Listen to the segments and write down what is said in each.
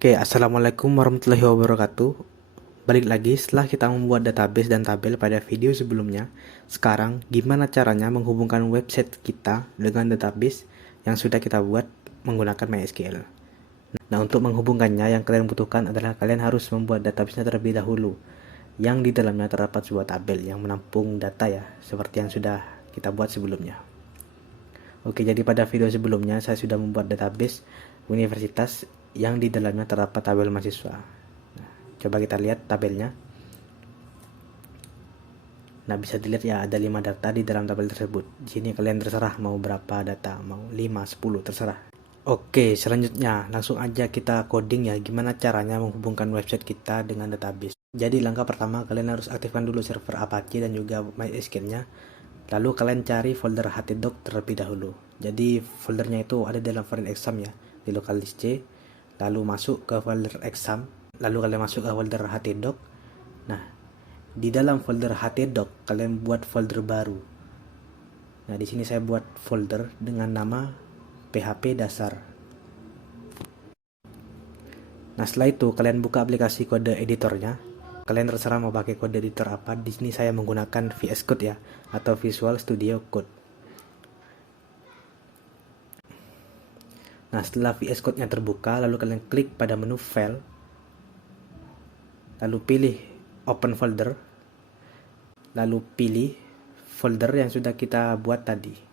Oke, assalamualaikum warahmatullahi wabarakatuh. Balik lagi setelah kita membuat database dan tabel pada video sebelumnya. Sekarang, gimana caranya menghubungkan website kita dengan database yang sudah kita buat menggunakan MySQL. Nah, untuk menghubungkannya, yang kalian butuhkan adalah kalian harus membuat database-nya terlebih dahulu, yang di dalamnya terdapat sebuah tabel yang menampung data ya, seperti yang sudah kita buat sebelumnya. Oke, jadi pada video sebelumnya saya sudah membuat database universitas yang di dalamnya terdapat tabel mahasiswa. Nah, coba kita lihat tabelnya. Nah, bisa dilihat ya ada 5 data di dalam tabel tersebut. Di sini kalian terserah mau berapa data, mau 5, 10, terserah. Oke, selanjutnya langsung aja kita coding ya, gimana caranya menghubungkan website kita dengan database. Jadi langkah pertama kalian harus aktifkan dulu server Apache dan juga MySQL-nya. Lalu kalian cari folder htdoc terlebih dahulu. Jadi foldernya itu ada dalam file exam ya, di local disk C. Lalu masuk ke folder exam, lalu kalian masuk ke folder htdoc. Nah, di dalam folder htdoc kalian buat folder baru. Nah, di sini saya buat folder dengan nama PHP dasar. Nah, setelah itu kalian buka aplikasi kode editornya. Kalian terserah mau pakai kode editor apa. Di sini saya menggunakan VS Code ya, atau Visual Studio Code. Nah, setelah VS Code-nya terbuka, lalu kalian klik pada menu File, lalu pilih Open Folder, lalu pilih folder yang sudah kita buat tadi.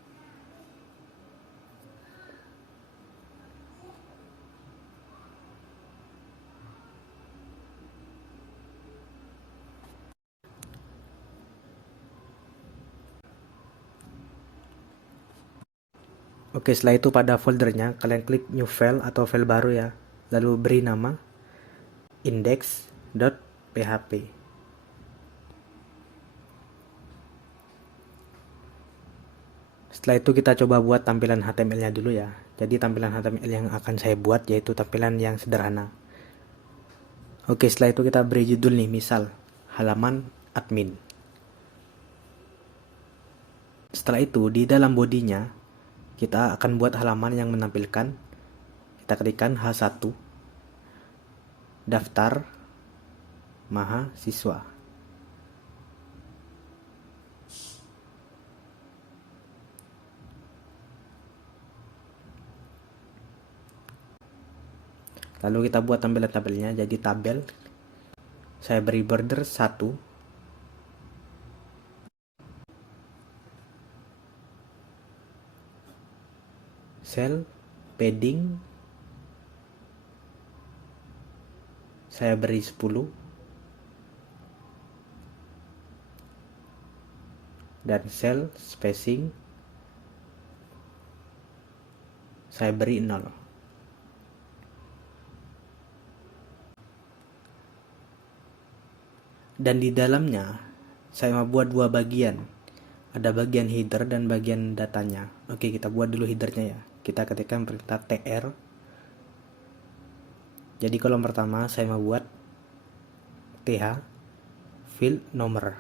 Oke, setelah itu pada foldernya kalian klik New File atau file baru ya, lalu beri nama index.php. Setelah itu kita coba buat tampilan HTML-nya dulu ya. Jadi tampilan HTML yang akan saya buat yaitu tampilan yang sederhana. Oke, setelah itu kita beri judul nih, misal halaman admin. Setelah itu di dalam bodinya kita akan buat halaman yang menampilkan, kita ketikkan H1 daftar mahasiswa. Lalu kita buat tampilan-tabelnya jadi tabel. Saya beri border 1, cell padding saya beri 10, dan cell spacing saya beri 0. Dan di dalamnya saya mau buat dua bagian. Ada bagian header dan bagian datanya. Oke, kita buat dulu headernya ya. Kita ketikkan perintah tr. Jadi kolom pertama saya mau buat th field nomor.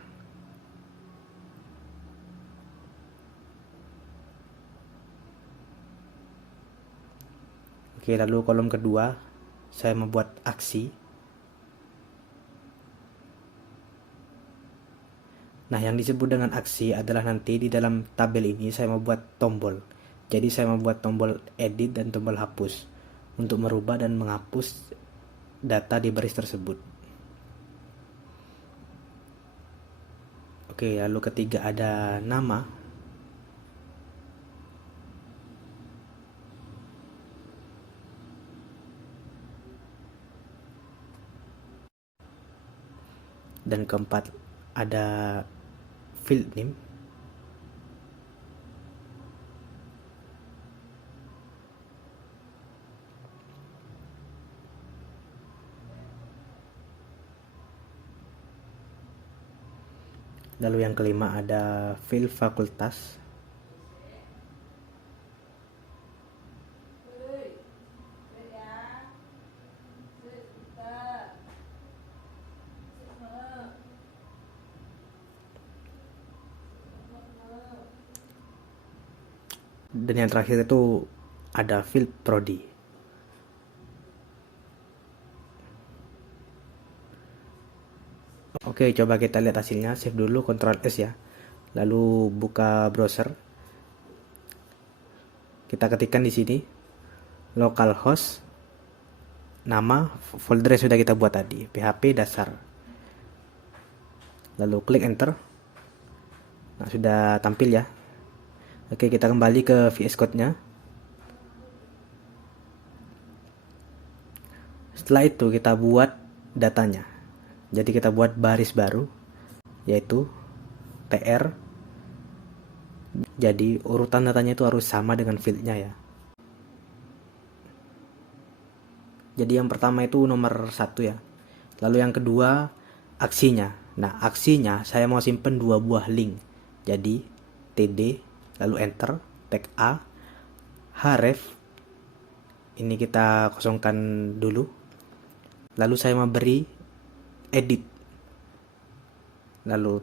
Oke, lalu kolom kedua saya membuat aksi. Nah, yang disebut dengan aksi adalah nanti di dalam tabel ini saya membuat tombol. Jadi saya membuat tombol edit dan tombol hapus untuk merubah dan menghapus data di baris tersebut. Oke, lalu ketiga ada nama. Dan keempat ada field name. Lalu yang kelima ada field fakultas. Dan yang terakhir itu ada field prodi. Oke, coba kita lihat hasilnya. Save dulu, Ctrl S ya. Lalu buka browser. Kita ketikkan di sini localhost, nama folder yang sudah kita buat tadi, PHP dasar. Lalu klik enter. Nah, sudah tampil ya. Oke, kita kembali ke VS Code-nya. Setelah itu kita buat datanya. Jadi kita buat baris baru, yaitu TR. Jadi urutan datanya itu harus sama dengan fieldnya ya. Jadi yang pertama itu nomor 1 ya. Lalu yang kedua aksinya. Nah, aksinya saya mau simpen 2 buah link. Jadi td lalu enter, tag A, href. Ini kita kosongkan dulu. Lalu saya mau beri edit. Lalu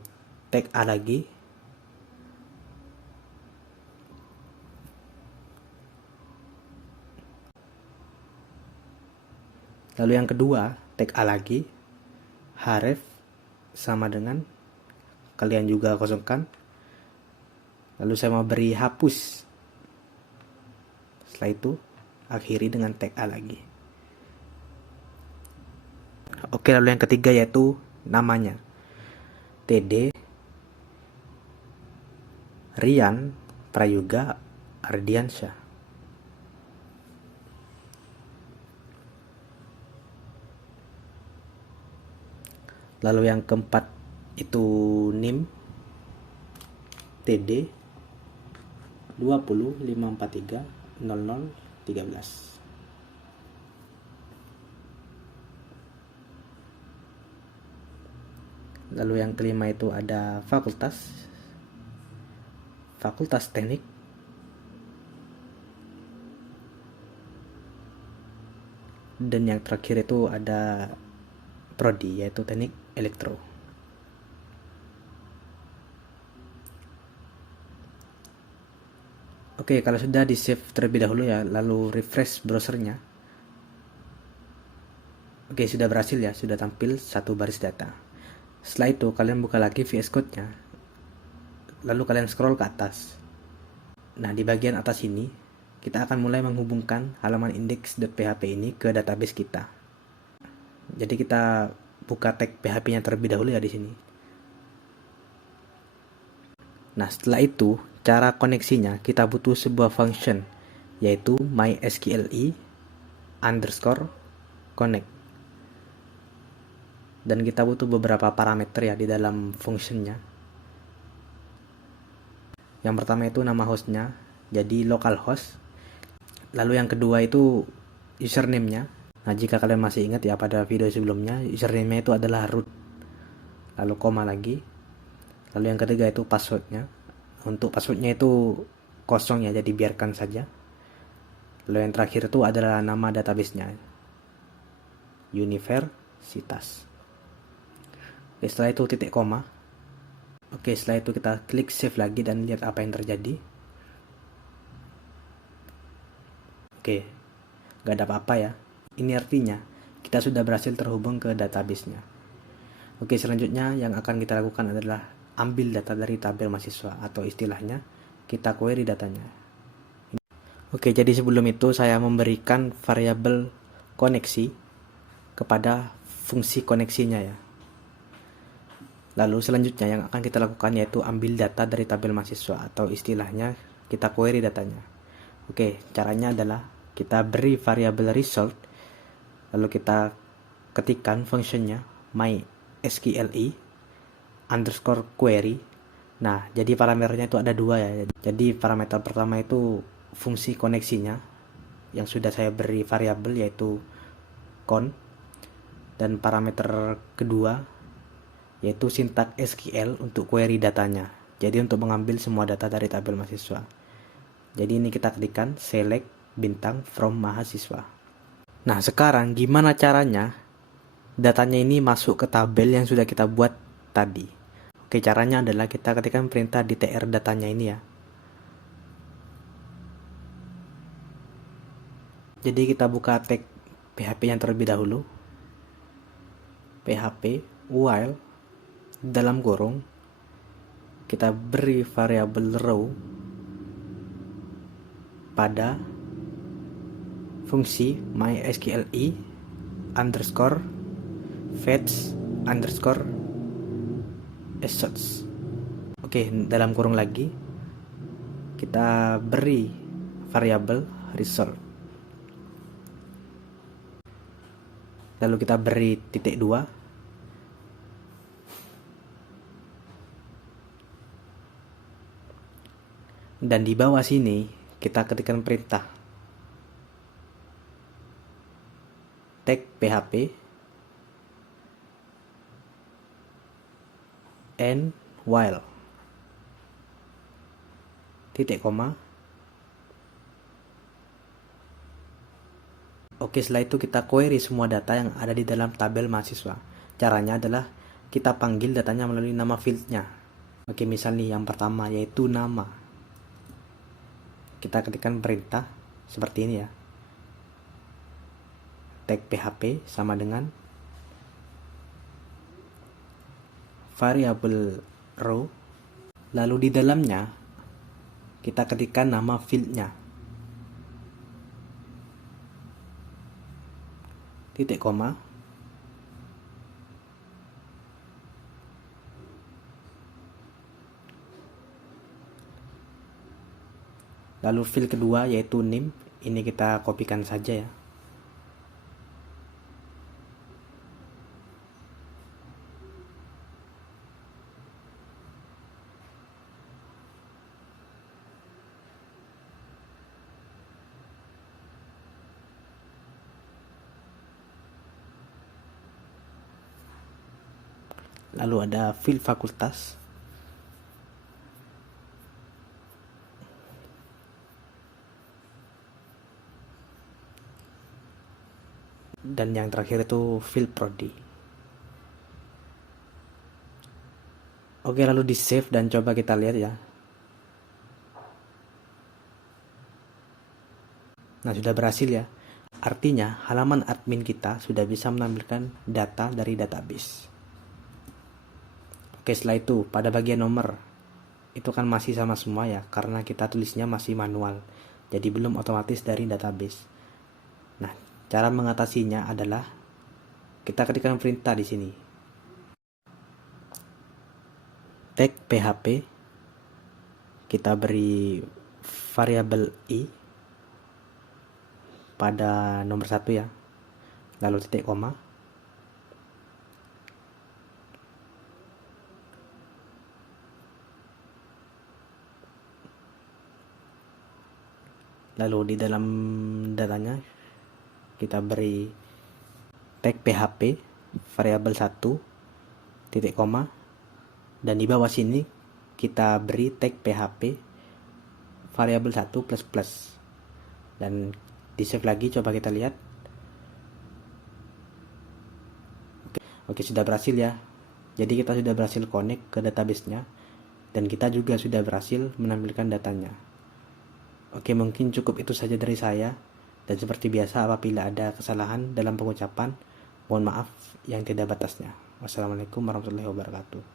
tag A lagi. Lalu yang kedua, tag A lagi. Href sama dengan, kalian juga kosongkan. Lalu saya mau beri hapus. Setelah itu akhiri dengan tag A lagi. Oke, lalu yang ketiga yaitu namanya. TD Rian Prayoga Ardiansyah. Lalu yang keempat itu NIM TD 2054300013. Lalu yang kelima itu ada fakultas teknik. Dan yang terakhir itu ada prodi, yaitu teknik elektro. Oke, kalau sudah di save terlebih dahulu ya, lalu refresh browsernya. Oke, sudah berhasil ya, sudah tampil satu baris data. Setelah itu kalian buka lagi VS Code-nya. Lalu kalian scroll ke atas. Nah, di bagian atas ini kita akan mulai menghubungkan halaman index.php ini ke database kita. Jadi kita buka tag PHP-nya terlebih dahulu ya di sini. Nah, setelah itu cara koneksinya kita butuh sebuah function, yaitu mysqli_connect. Dan kita butuh beberapa parameter ya di dalam functionnya. Yang pertama itu nama hostnya, jadi localhost. Lalu yang kedua itu username-nya. Nah, jika kalian masih ingat ya pada video sebelumnya, username-nya itu adalah root. Lalu koma lagi. Lalu yang ketiga itu password-nya. Untuk password-nya itu kosong ya, jadi biarkan saja. Lalu yang terakhir itu adalah nama database-nya, universitas. Oke, setelah itu titik koma. Oke, setelah itu kita klik save lagi dan lihat apa yang terjadi. Oke, gak ada apa-apa ya. Ini artinya kita sudah berhasil terhubung ke database-nya. Oke, selanjutnya yang akan kita lakukan adalah ambil data dari tabel mahasiswa, atau istilahnya kita query datanya. Oke, jadi sebelum itu saya memberikan variabel koneksi kepada fungsi koneksinya ya. Lalu selanjutnya yang akan kita lakukan yaitu ambil data dari tabel mahasiswa, atau istilahnya kita query datanya. Oke, caranya adalah kita beri variabel result, lalu kita ketikkan fungsinya mysqli_query. Nah, jadi parameternya itu ada 2 ya. Jadi parameter pertama itu fungsi koneksinya yang sudah saya beri variabel yaitu con, dan parameter kedua yaitu sintak SQL untuk query datanya. Jadi untuk mengambil semua data dari tabel mahasiswa. Jadi ini kita ketikkan select bintang from mahasiswa. Nah, sekarang gimana caranya datanya ini masuk ke tabel yang sudah kita buat tadi? Oke, caranya adalah kita ketikkan perintah di tr datanya ini ya. Jadi kita buka tag PHP yang terlebih dahulu. PHP while dalam kurung kita beri variabel row pada fungsi mysqli underscore fetch underscore assets. Oke, dalam kurung lagi kita beri variabel result, lalu kita beri titik 2, dan di bawah sini kita ketikkan perintah tag php and while titik koma. Oke, setelah itu kita query semua data yang ada di dalam tabel mahasiswa. Caranya adalah kita panggil datanya melalui nama fieldnya. Oke, misal nih yang pertama yaitu nama. Kita ketikkan perintah seperti ini ya. Tag php sama dengan variabel row, lalu di dalamnya kita ketikkan nama fieldnya, titik koma, lalu field kedua yaitu name, ini kita kopikan saja ya. Lalu ada field fakultas, dan yang terakhir itu field prodi. Oke, lalu di save dan coba kita lihat ya. Nah, sudah berhasil ya. Artinya halaman admin kita sudah bisa menampilkan data dari database. Oke, setelah itu pada bagian nomor itu kan masih sama semua ya, karena kita tulisnya masih manual, jadi belum otomatis dari database. Nah, cara mengatasinya adalah kita ketikkan perintah di sini. Tag php, kita beri variabel i pada nomor 1 ya, lalu titik koma, lalu di dalam datanya kita beri tag php variabel 1 titik koma, dan di bawah sini kita beri tag php variabel 1 plus plus, dan di save lagi, coba kita lihat. Oke, sudah berhasil ya. Jadi kita sudah berhasil connect ke database-nya, dan kita juga sudah berhasil menampilkan datanya. Oke, mungkin cukup itu saja dari saya, dan seperti biasa apabila ada kesalahan dalam pengucapan, mohon maaf yang tidak batasnya. Wassalamualaikum warahmatullahi wabarakatuh.